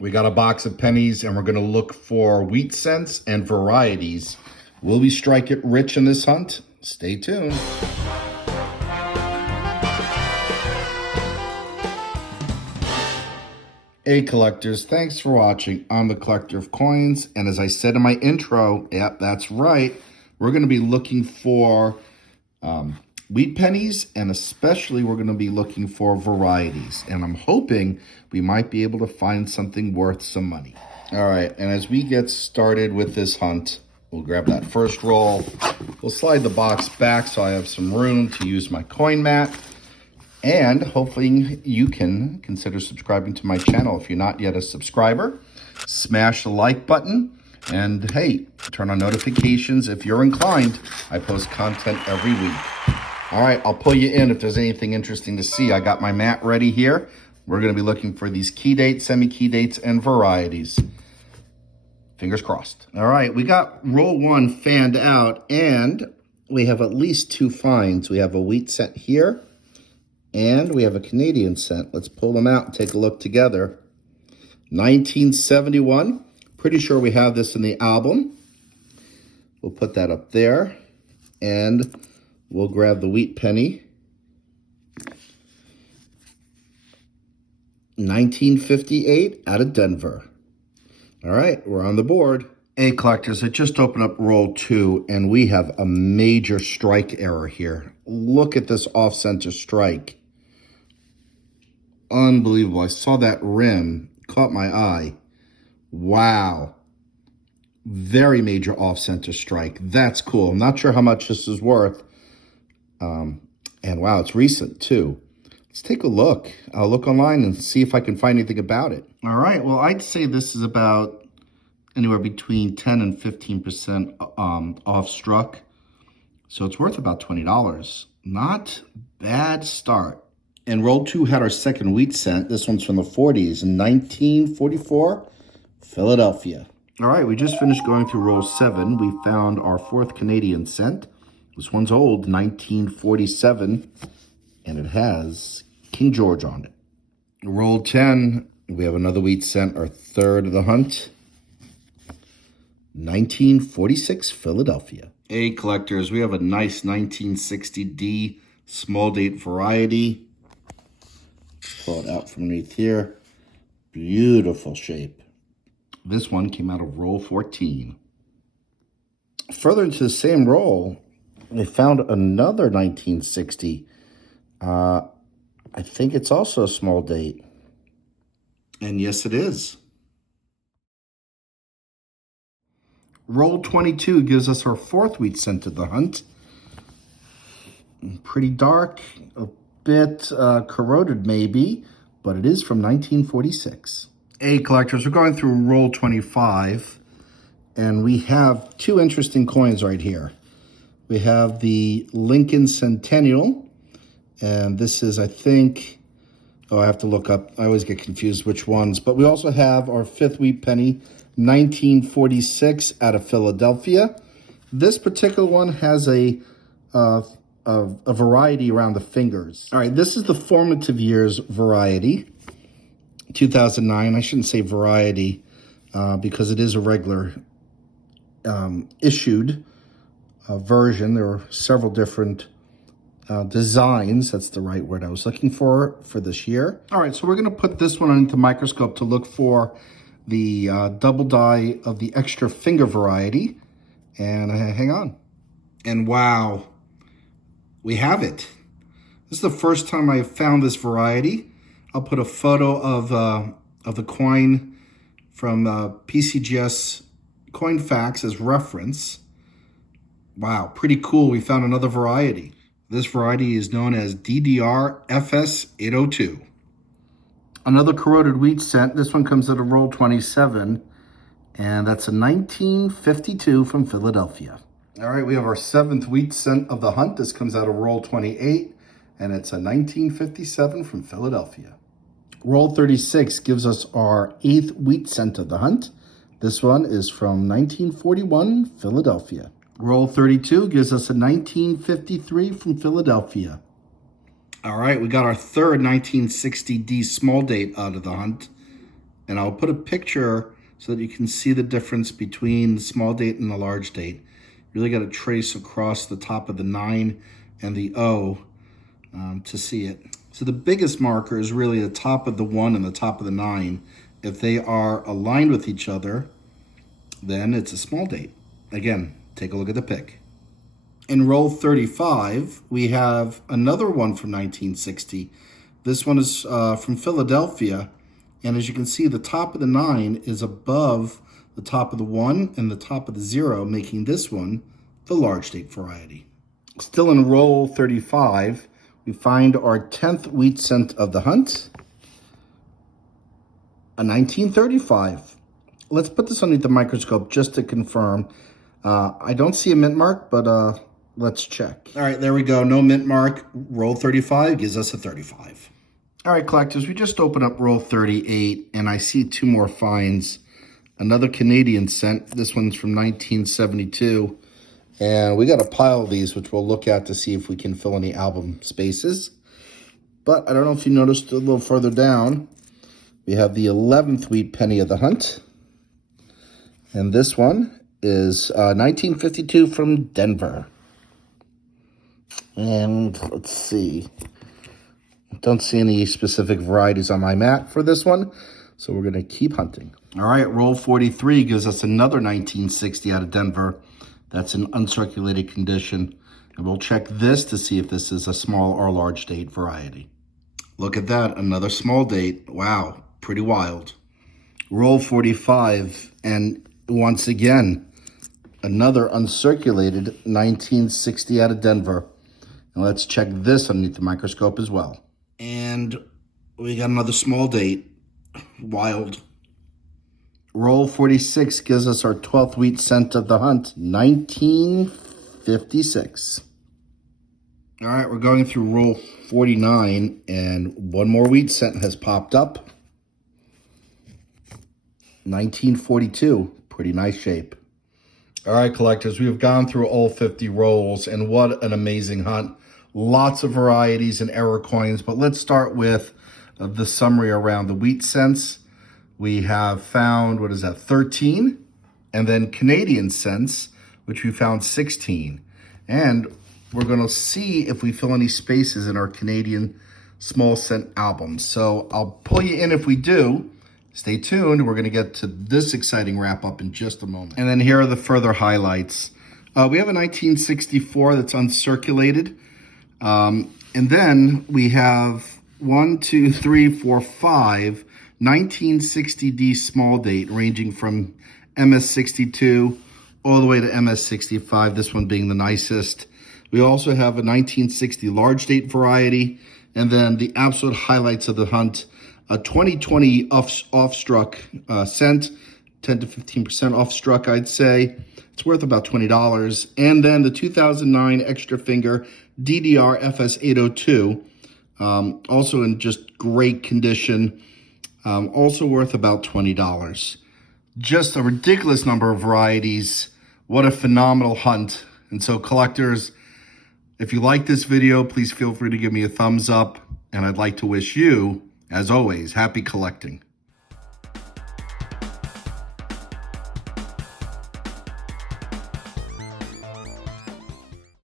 We got a box of pennies and we're going to look for wheat cents and varieties. Will we strike it rich in this hunt? Stay tuned. Hey collectors, thanks for watching. I'm the Collector of Coins, and as I said in my intro, yep, that's right, we're going to be looking for wheat pennies, and especially we're going to be looking for varieties. And I'm hoping we might be able to find something worth some money. All right, and as we get started with this hunt, we'll grab that first roll. We'll slide the box back so I have some room to use my coin mat. And hopefully you can consider subscribing to my channel. If you're not yet a subscriber, smash the like button. And hey, turn on notifications if you're inclined. I post content every week. All right, I'll pull you in if there's anything interesting to see. I got my mat ready here. We're going to be looking for these key dates, semi-key dates, and varieties. Fingers crossed. All right, we got roll one fanned out, and we have at least two finds. We have a wheat cent here, and we have a Canadian cent. Let's pull them out and take a look together. 1971. Pretty sure we have this in the album. We'll put that up there. And we'll grab the wheat penny. 1958 out of Denver. All right, we're on the board. Hey, collectors, I just opened up roll two, and we have a major strike error here. Look at this off-center strike. Unbelievable. I saw that rim, caught my eye. Wow. Very major off-center strike. That's cool. I'm not sure how much this is worth. And wow, it's recent too. Let's take a look. I'll look online and see if I can find anything about it. All right, well, I'd say this is about anywhere between 10 and 15% off struck. So it's worth about $20. Not bad start. And roll two had our second wheat cent. This one's from the 40s in 1944, Philadelphia. All right, we just finished going through roll seven. We found our fourth Canadian cent. This one's old, 1947, and it has King George on it. Roll 10, we have another wheat cent, our third of the hunt. 1946, Philadelphia. Hey, collectors, we have a nice 1960D small date variety. Pull it out from underneath here. Beautiful shape. This one came out of roll 14. Further into the same roll, they found another 1960. I think it's also a small date. And yes, it is. Roll 22 gives us our fourth wheat cent of the hunt. Pretty dark, a bit corroded maybe, but it is from 1946. Hey, collectors, we're going through roll 25, and we have two interesting coins right here. We have the Lincoln Centennial, and this is, I think, I have to look up. I always get confused which ones. But we also have our fifth wheat penny, 1946 out of Philadelphia. This particular one has a variety around the fingers. All right, this is the formative years variety, 2009. I shouldn't say variety because it is a regular issued version. There are several different designs. That's the right word I was looking for this year. All right, so we're going to put this one into the microscope to look for the double die of the extra finger variety. And hang on. And wow, we have it. This is the first time I found this variety. I'll put a photo of the coin from PCGS Coin Facts as reference. Wow, pretty cool. We found another variety. This variety is known as DDR FS 802. Another corroded wheat cent. This one comes at a roll 27, and that's a 1952 from Philadelphia. All right, we have our seventh wheat cent of the hunt. This comes out of roll 28, and it's a 1957 from Philadelphia. Roll 36 gives us our eighth wheat cent of the hunt. This one is from 1941, Philadelphia. Roll 32 gives us a 1953 from Philadelphia. All right, we got our third 1960D small date out of the hunt. And I'll put a picture so that you can see the difference between the small date and the large date. You really got to trace across the top of the 9 and the O to see it. So the biggest marker is really the top of the 1 and the top of the 9. If they are aligned with each other, then it's a small date. Again, take a look at the pick. In roll 35, we have another one from 1960. This one is from Philadelphia. And as you can see, the top of the 9 is above the top of the 1 and the top of the 0, making this one the large date variety. Still in roll 35, we find our 10th wheat cent of the hunt, a 1935. Let's put this underneath the microscope just to confirm. I don't see a mint mark, but let's check. All right, there we go. No mint mark. Roll 35 gives us a 35. All right, collectors, we just opened up roll 38, and I see 2 more finds. Another Canadian cent. This one's from 1972. And we got a pile of these, which we'll look at to see if we can fill any album spaces. But I don't know if you noticed a little further down, we have the 11th wheat penny of the hunt. And this one is 1952 from Denver. And let's see. Don't see any specific varieties on my mat for this one, so we're going to keep hunting. All right, roll 43 gives us another 1960 out of Denver. That's an uncirculated condition. And we'll check this to see if this is a small or large date variety. Look at that, another small date. Wow, pretty wild. Roll 45, and once again, another uncirculated 1960 out of Denver. And let's check this underneath the microscope as well. And we got another small date. Wild. Roll 46 gives us our 12th wheat cent of the hunt, 1956. All right, we're going through roll 49, and one more wheat cent has popped up. 1942. Pretty nice shape. All right, collectors, we have gone through all 50 rolls, and what an amazing hunt. Lots of varieties and error coins, but let's start with the summary around the wheat cents. We have found, 13, and then Canadian cents, which we found 16. And we're going to see if we fill any spaces in our Canadian small cent albums. So I'll pull you in if we do. Stay tuned. We're going to get to this exciting wrap up in just a moment. And then here are the further highlights. We have a 1964 that's uncirculated. And then we have 1960D small date ranging from MS62 all the way to MS65, this one being the nicest. We also have a 1960 large date variety, and then the absolute highlights of the hunt, a 2020 off-struck cent, 10 to 15% off-struck, I'd say. It's worth about $20. And then the 2009 extra finger DDR FS802, also in just great condition, also worth about $20. Just a ridiculous number of varieties. What a phenomenal hunt. And so collectors, if you like this video, please feel free to give me a thumbs up. And I'd like to wish you, as always, happy collecting.